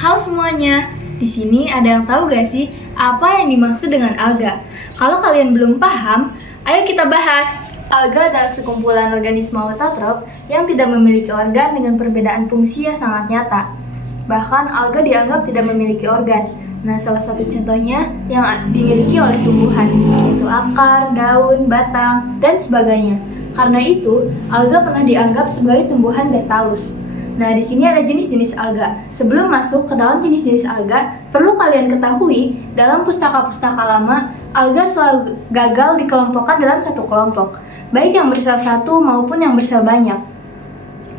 Halo semuanya, di sini ada yang tahu gak sih apa yang dimaksud dengan alga? Kalau kalian belum paham, ayo kita bahas. Alga adalah sekumpulan organisme autotrof yang tidak memiliki organ dengan perbedaan fungsi yang sangat nyata. Bahkan alga dianggap tidak memiliki organ. Nah, salah satu contohnya yang dimiliki oleh tumbuhan, yaitu akar, daun, batang, dan sebagainya. Karena itu, alga pernah dianggap sebagai tumbuhan bertalus. Nah, di sini ada jenis-jenis alga. Sebelum masuk ke dalam jenis-jenis alga, perlu kalian ketahui, dalam pustaka-pustaka lama, alga selalu gagal dikelompokkan dalam satu kelompok, baik yang bersel satu maupun yang bersel banyak.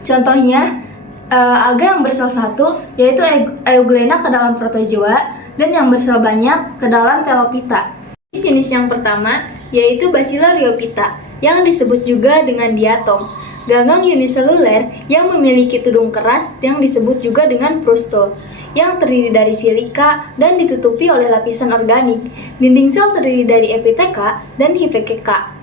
Contohnya, alga yang bersel satu yaitu Euglena ke dalam protozoa dan yang bersel banyak ke dalam Telophyta. Jenis yang pertama yaitu Bacilla rheophyta yang disebut juga dengan diatom, ganggang uniseluler yang memiliki tudung keras yang disebut juga dengan frustul, yang terdiri dari silika dan ditutupi oleh lapisan organik. Dinding sel terdiri dari epiteka dan hifekeka.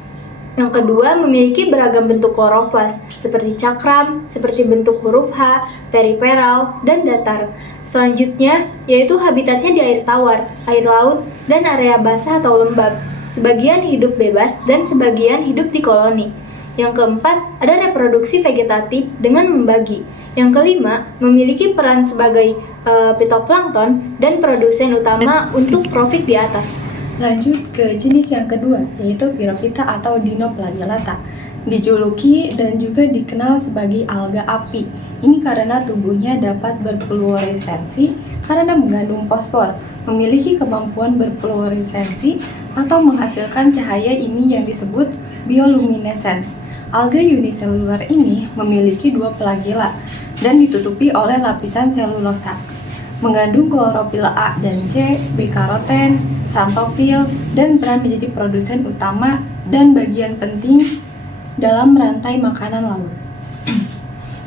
Yang kedua, memiliki beragam bentuk kloroplas, seperti cakram, seperti bentuk huruf H, periferal, dan datar. Selanjutnya, yaitu habitatnya di air tawar, air laut, dan area basah atau lembab. Sebagian hidup bebas dan sebagian hidup di koloni. Yang keempat, ada reproduksi vegetatif dengan membagi. Yang kelima, memiliki peran sebagai fitoplankton dan produsen utama untuk profit di atas. Lanjut ke jenis yang kedua, yaitu Pyrophyta atau Dinoflagellata. Dijuluki dan juga dikenal sebagai alga api. Ini karena tubuhnya dapat berfluoresensi karena mengandung fosfor, memiliki kemampuan berfluoresensi atau menghasilkan cahaya ini yang disebut bioluminescent. Alga uniseluler ini memiliki dua flagella dan ditutupi oleh lapisan selulosa. Mengandung klorofil A dan C, beta-karoten, xanthophyll, dan peran menjadi produsen utama dan bagian penting dalam rantai makanan laut.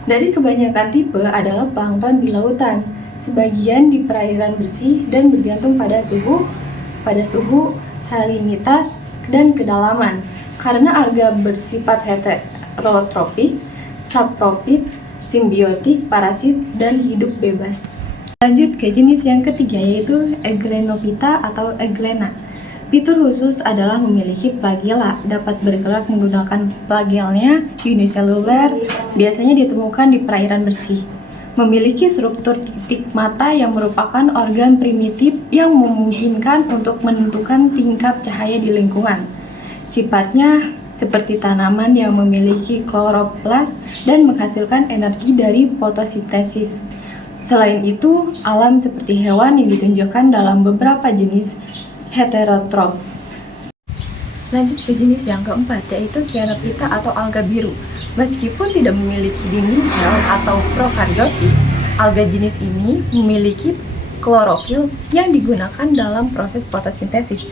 Dari kebanyakan tipe adalah plankton di lautan, sebagian di perairan bersih dan bergantung pada suhu, salinitas, dan kedalaman. Karena alga bersifat heterotropik, subtropik, simbiotik, parasit, dan hidup bebas. Lanjut ke jenis yang ketiga, yaitu Euglenophyta atau Euglena. Fitur khusus adalah memiliki flagella, dapat bergerak menggunakan flagellnya uniseluler, biasanya ditemukan di perairan bersih. Memiliki struktur titik mata yang merupakan organ primitif yang memungkinkan untuk menentukan tingkat cahaya di lingkungan. Sifatnya seperti tanaman yang memiliki kloroplas dan menghasilkan energi dari fotosintesis. Selain itu, alam seperti hewan yang ditunjukkan dalam beberapa jenis heterotrof. Lanjut ke jenis yang keempat, yaitu Cyanophyta atau alga biru. Meskipun tidak memiliki dinding sel atau prokaryotik, alga jenis ini memiliki klorofil yang digunakan dalam proses fotosintesis.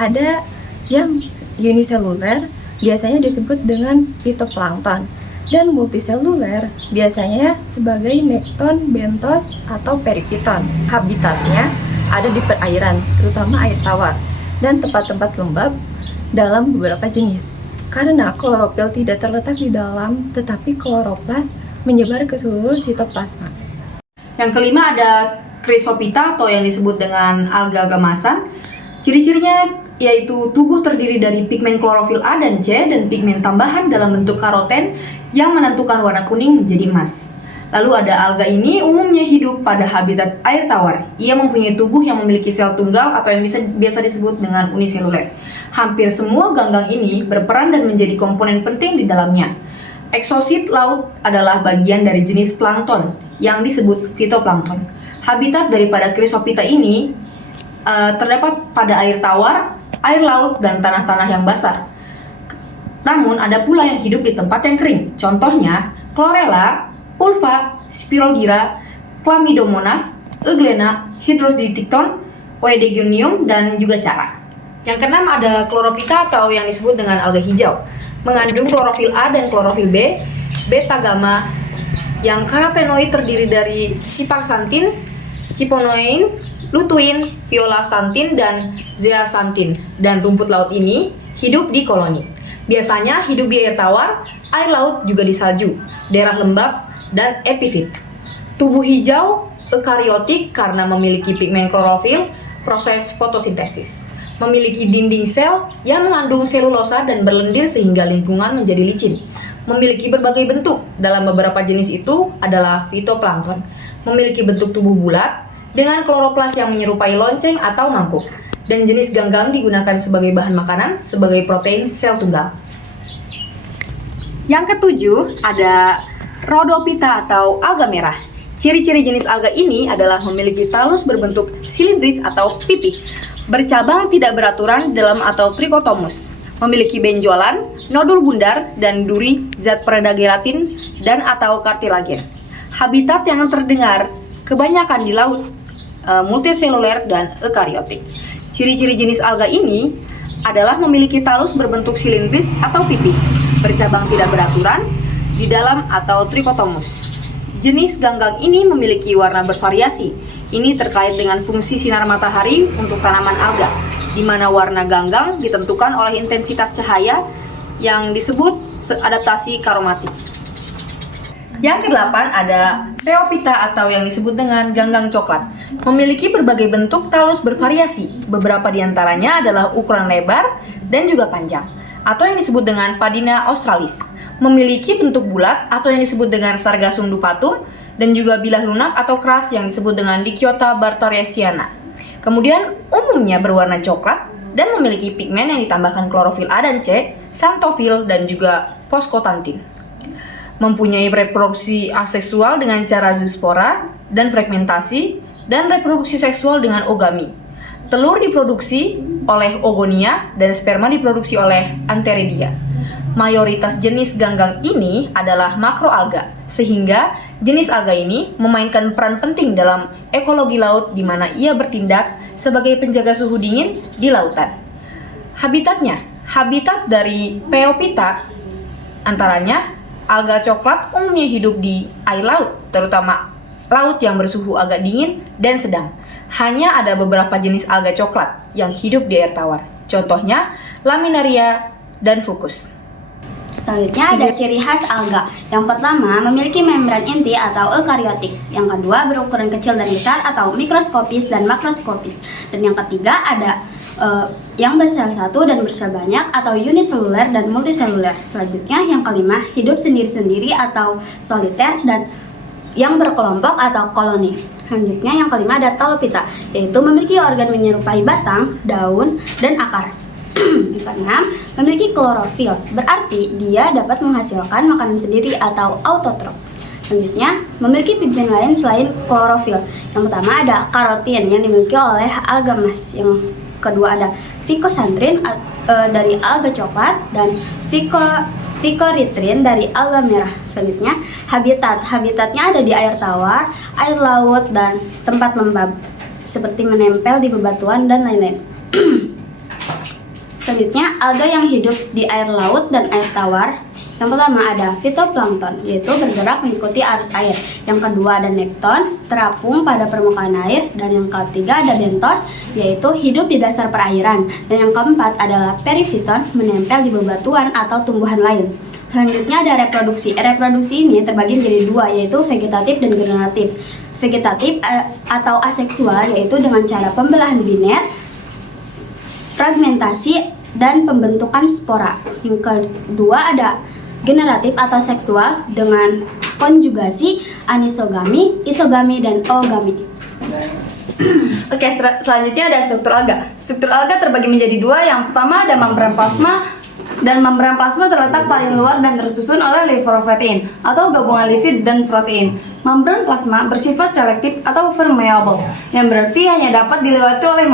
Ada yang uniseluler, biasanya disebut dengan fitoplankton, dan multiseluler biasanya sebagai nekton, bentos, atau periphyton. Habitatnya ada di perairan, terutama air tawar, dan tempat-tempat lembab dalam beberapa jenis. Karena klorofil tidak terletak di dalam, tetapi kloroplas menyebar ke seluruh sitoplasma. Yang kelima ada Chrysophyta atau yang disebut dengan alga kemasan. Ciri-cirinya yaitu tubuh terdiri dari pigmen klorofil A dan C dan pigmen tambahan dalam bentuk karoten yang menentukan warna kuning menjadi emas. Lalu ada alga ini umumnya hidup pada habitat air tawar. Ia mempunyai tubuh yang memiliki sel tunggal atau yang biasa disebut dengan uniseluler. Hampir semua ganggang ini berperan dan menjadi komponen penting di dalamnya. Eksosit laut adalah bagian dari jenis plankton yang disebut fitoplankton. Habitat daripada Chrysophyta ini terdapat pada air tawar, air laut, dan tanah-tanah yang basah. Namun ada pula yang hidup di tempat yang kering. Contohnya Chlorella, Ulva, Spirogyra, Chlamydomonas, Euglena, Hydrosdictyon, Oedogonium, dan juga Chara. Yang keenam ada Chlorophyta atau yang disebut dengan alga hijau. Mengandung klorofil A dan klorofil B, beta gamma, yang karotenoid terdiri dari sipaxanthin, ciponoin, lutein, violaxanthin, dan zeaxanthin. Dan rumput laut ini hidup di koloni. Biasanya hidup di air tawar, air laut, juga di salju, daerah lembab, dan epifit. Tubuh hijau Eukariotik karena memiliki pigmen klorofil, proses fotosintesis. Memiliki dinding sel yang mengandung selulosa dan berlendir sehingga lingkungan menjadi licin. Memiliki berbagai bentuk, dalam beberapa jenis itu adalah fitoplankton. Memiliki bentuk tubuh bulat dengan kloroplas yang menyerupai lonceng atau mangkuk. Dan jenis ganggang digunakan sebagai bahan makanan, sebagai protein sel tunggal. Yang ketujuh ada Rhodophyta atau alga merah. Ciri-ciri jenis alga ini adalah memiliki talus berbentuk silindris atau pipih, bercabang tidak beraturan dalam atau trikotomus, memiliki benjolan, nodul bundar, dan duri zat pereda gelatin dan atau kartilagen. Habitat yang terdengar kebanyakan di laut, multiseluler dan eukariotik. Ciri-ciri jenis alga ini adalah memiliki talus berbentuk silindris atau pipih, bercabang tidak beraturan di dalam atau trikotomus. Jenis ganggang ini memiliki warna bervariasi. Ini terkait dengan fungsi sinar matahari untuk tanaman alga, di mana warna ganggang ditentukan oleh intensitas cahaya yang disebut adaptasi karomatik. Yang kedelapan ada Pheophyta atau yang disebut dengan ganggang coklat. Memiliki berbagai bentuk talus bervariasi. Beberapa di antaranya adalah ukuran lebar dan juga panjang, atau yang disebut dengan Padina australis. Memiliki bentuk bulat atau yang disebut dengan Sargassum dupatum, dan juga bilah lunak atau keras yang disebut dengan Dicyota bartolesiana. Kemudian umumnya berwarna coklat dan memiliki pigmen yang ditambahkan klorofil A dan C, xanthofil dan juga foscotantin. Mempunyai reproduksi aseksual dengan cara zoospora dan fragmentasi, dan reproduksi seksual dengan ogami. Telur diproduksi oleh Oogonia dan sperma diproduksi oleh Antheridia. Mayoritas jenis ganggang ini adalah makroalga, sehingga jenis alga ini memainkan peran penting dalam ekologi laut di mana ia bertindak sebagai penjaga suhu dingin di lautan. Habitat dari Pheophyta antaranya alga coklat umumnya hidup di air laut, terutama laut yang bersuhu agak dingin dan sedang. Hanya ada beberapa jenis alga coklat yang hidup di air tawar, contohnya Laminaria dan Fucus. Selanjutnya ada ciri khas alga. Yang pertama, memiliki membran inti atau eukariotik. Yang kedua, berukuran kecil dan besar atau mikroskopis dan makroskopis. Dan yang ketiga ada yang bersel satu dan bersel banyak atau uniseluler dan multiseluler. Selanjutnya yang kelima, hidup sendiri-sendiri atau soliter dan yang berkelompok atau koloni. Selanjutnya yang kelima ada Talophyta, yaitu memiliki organ menyerupai batang, daun, dan akar. Yang keenam, memiliki klorofil, berarti dia dapat menghasilkan makanan sendiri atau autotrof. Selanjutnya, memiliki pigmen lain selain klorofil. Yang pertama ada karotin yang dimiliki oleh alga emas. Yang kedua ada ficosantrin dari alga coklat dan ficoritrin dari alga merah. Selanjutnya, habitatnya ada di air tawar, air laut, dan tempat lembab seperti menempel di bebatuan dan lain-lain. Selanjutnya, alga yang hidup di air laut dan air tawar. Yang pertama ada fitoplankton, yaitu bergerak mengikuti arus air. Yang kedua ada nekton, terapung pada permukaan air. Dan yang ketiga ada bentos, yaitu hidup di dasar perairan. Dan yang keempat adalah perifiton, menempel di bebatuan atau tumbuhan lain. Selanjutnya ada reproduksi. Reproduksi ini terbagi menjadi dua, yaitu vegetatif dan generatif. Vegetatif atau aseksual, yaitu dengan cara pembelahan biner, fragmentasi, dan pembentukan spora. Yang kedua ada generatif atau seksual dengan konjugasi, anisogami, isogami, dan oogami. Oke, selanjutnya ada struktur alga. Struktur alga terbagi menjadi dua. Yang pertama ada membran plasma, dan membran plasma terletak paling luar dan tersusun oleh lipoprotein atau gabungan lipid dan protein. Membran plasma bersifat selektif atau permeable, yang berarti hanya dapat dilewati oleh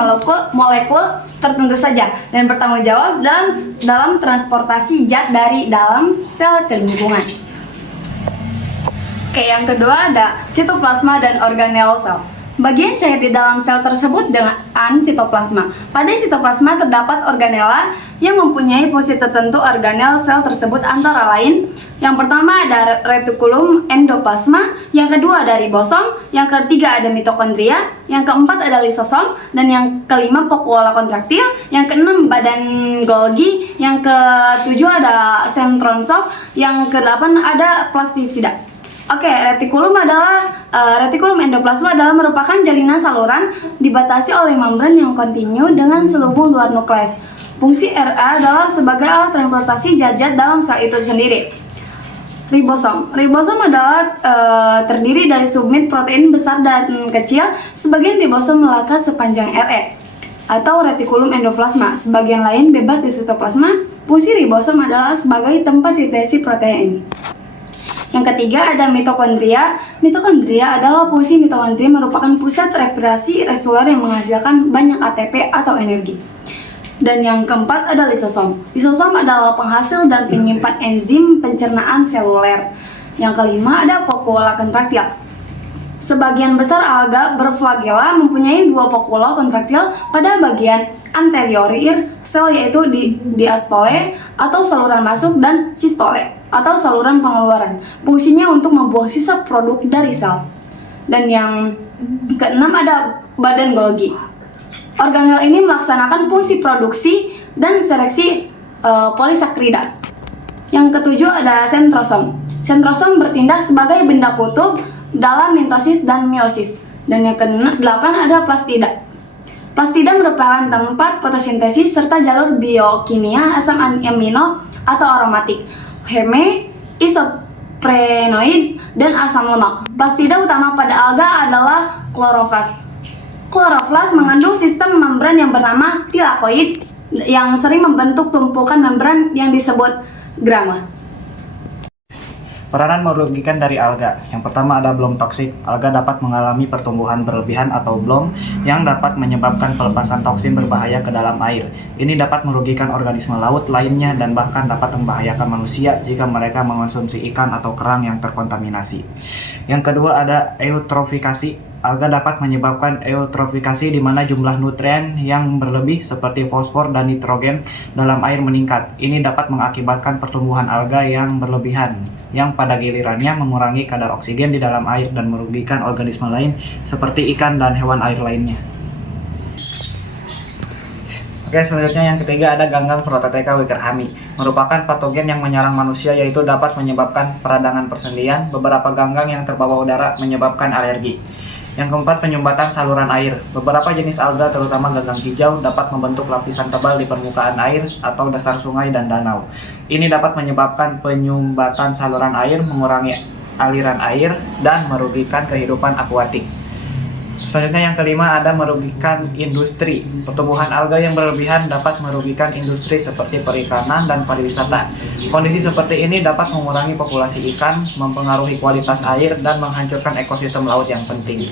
molekul tertentu saja dan bertanggung jawab dalam transportasi zat dari dalam sel ke lingkungan. Oke, yang kedua ada sitoplasma dan organel sel. Bagian cair di dalam sel tersebut dengan sitoplasma. Pada sitoplasma terdapat organela yang mempunyai posisi tertentu. Organel sel tersebut antara lain yang pertama ada retikulum endoplasma, yang kedua ada ribosom, yang ketiga ada mitokondria, yang keempat ada lisosom, dan yang kelima vakuola kontraktil, yang keenam badan Golgi, yang ketujuh ada centron soft, yang kedelapan ada plastisida. Oke, retikulum endoplasma adalah merupakan jalinan saluran dibatasi oleh membran yang kontinu dengan selubung luar nukleus. Fungsi RA adalah sebagai alat transportasi zat-zat dalam sel itu sendiri. Ribosom adalah terdiri dari subunit protein besar dan kecil. Sebagian ribosom melekat sepanjang RE atau retikulum endoplasma. Sebagian lain bebas di sitoplasma. Fungsi ribosom adalah sebagai tempat sintesis protein. Yang ketiga ada mitokondria. Mitokondria adalah fungsi mitokondria merupakan pusat respirasi seluler yang menghasilkan banyak ATP atau energi. Dan yang keempat ada lisosom. Lisosom adalah penghasil dan penyimpan enzim pencernaan seluler. Yang kelima ada popula kontraktil. Sebagian besar alga berflagela mempunyai dua popula kontraktil pada bagian anterior sel, yaitu diastole atau saluran masuk dan sistole atau saluran pengeluaran. Fungsinya untuk membuang sisa produk dari sel. Dan yang keenam ada badan Golgi. Organel ini melaksanakan fungsi produksi dan seleksi polisakrida. Yang ketujuh ada sentrosom. Sentrosom bertindak sebagai benda kutub dalam mitosis dan meiosis. Dan yang ke-8 ada plastida. Plastida merupakan tempat fotosintesis serta jalur biokimia asam amino atau aromatik, heme, isoprenoids, dan asam lemak. Plastida utama pada alga adalah kloroflas. Kloroflas mengandung sistem membran yang bernama tilakoid yang sering membentuk tumpukan membran yang disebut grama. Peranan merugikan dari alga. Yang pertama ada blom toksik. Alga dapat mengalami pertumbuhan berlebihan atau blom yang dapat menyebabkan pelepasan toksin berbahaya ke dalam air. Ini dapat merugikan organisme laut lainnya dan bahkan dapat membahayakan manusia jika mereka mengonsumsi ikan atau kerang yang terkontaminasi. Yang kedua ada eutrofikasi. Alga dapat menyebabkan eutrofikasi di mana jumlah nutrien yang berlebih seperti fosfor dan nitrogen dalam air meningkat. Ini dapat mengakibatkan pertumbuhan alga yang berlebihan, yang pada gilirannya mengurangi kadar oksigen di dalam air dan merugikan organisme lain seperti ikan dan hewan air lainnya. Oke, selanjutnya yang ketiga ada ganggang Prototheca wickerhami. Merupakan patogen yang menyerang manusia, yaitu dapat menyebabkan peradangan persendian. Beberapa ganggang yang terbawa udara menyebabkan alergi. Yang keempat, penyumbatan saluran air. Beberapa jenis alga, terutama ganggang hijau, dapat membentuk lapisan tebal di permukaan air atau dasar sungai dan danau. Ini dapat menyebabkan penyumbatan saluran air, mengurangi aliran air, dan merugikan kehidupan akuatik. Selanjutnya yang kelima ada merugikan industri. Pertumbuhan alga yang berlebihan dapat merugikan industri seperti perikanan dan pariwisata. Kondisi seperti ini dapat mengurangi populasi ikan, mempengaruhi kualitas air, dan menghancurkan ekosistem laut yang penting.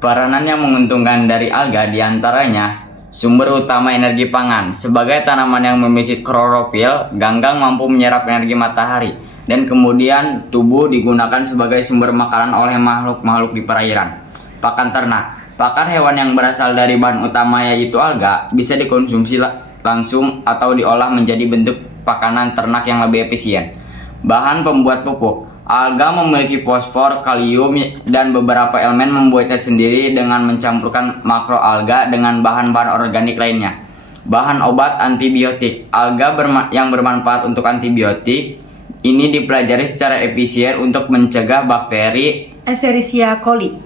Peranan yang menguntungkan dari alga diantaranya sumber utama energi pangan. Sebagai tanaman yang memiliki klorofil, ganggang mampu menyerap energi matahari. Dan kemudian tubuh digunakan sebagai sumber makanan oleh makhluk-makhluk di perairan. Pakan ternak. Pakan hewan yang berasal dari bahan utama yaitu alga bisa dikonsumsi langsung atau diolah menjadi bentuk pakanan ternak yang lebih efisien. Bahan pembuat pupuk. Alga memiliki fosfor, kalium, dan beberapa elemen membuatnya sendiri dengan mencampurkan makroalga dengan bahan-bahan organik lainnya. Bahan obat antibiotik. Alga yang bermanfaat untuk antibiotik ini dipelajari secara efisien untuk mencegah bakteri Escherichia coli.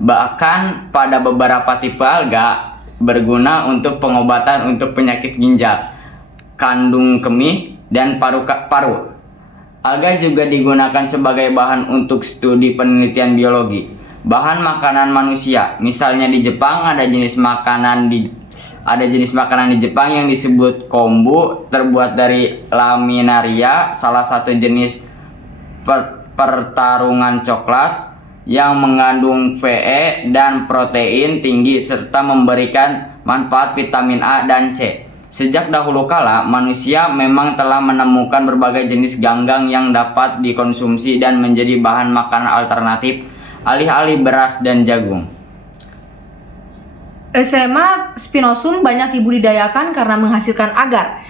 Bahkan pada beberapa tipe alga berguna untuk pengobatan untuk penyakit ginjal, kandung kemih, dan paru. Alga juga digunakan sebagai bahan untuk studi penelitian biologi. Bahan makanan manusia, misalnya di Jepang ada jenis makanan di Jepang yang disebut kombu, terbuat dari laminaria, salah satu jenis pertarungan coklat yang mengandung Fe dan protein tinggi serta memberikan manfaat vitamin A dan C. Sejak dahulu kala, manusia memang telah menemukan berbagai jenis ganggang yang dapat dikonsumsi dan menjadi bahan makanan alternatif alih-alih beras dan jagung. Eusema spinosum banyak dibudidayakan karena menghasilkan agar.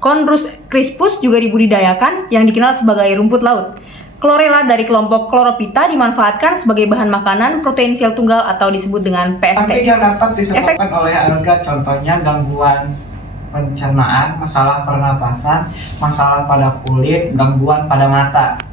Chondrus crispus juga dibudidayakan yang dikenal sebagai rumput laut. Chlorella dari kelompok Chlorophyta dimanfaatkan sebagai bahan makanan protein sel tunggal atau disebut dengan PST. Efek yang dapat disebabkan oleh alga contohnya gangguan pencernaan, masalah pernapasan, masalah pada kulit, gangguan pada mata.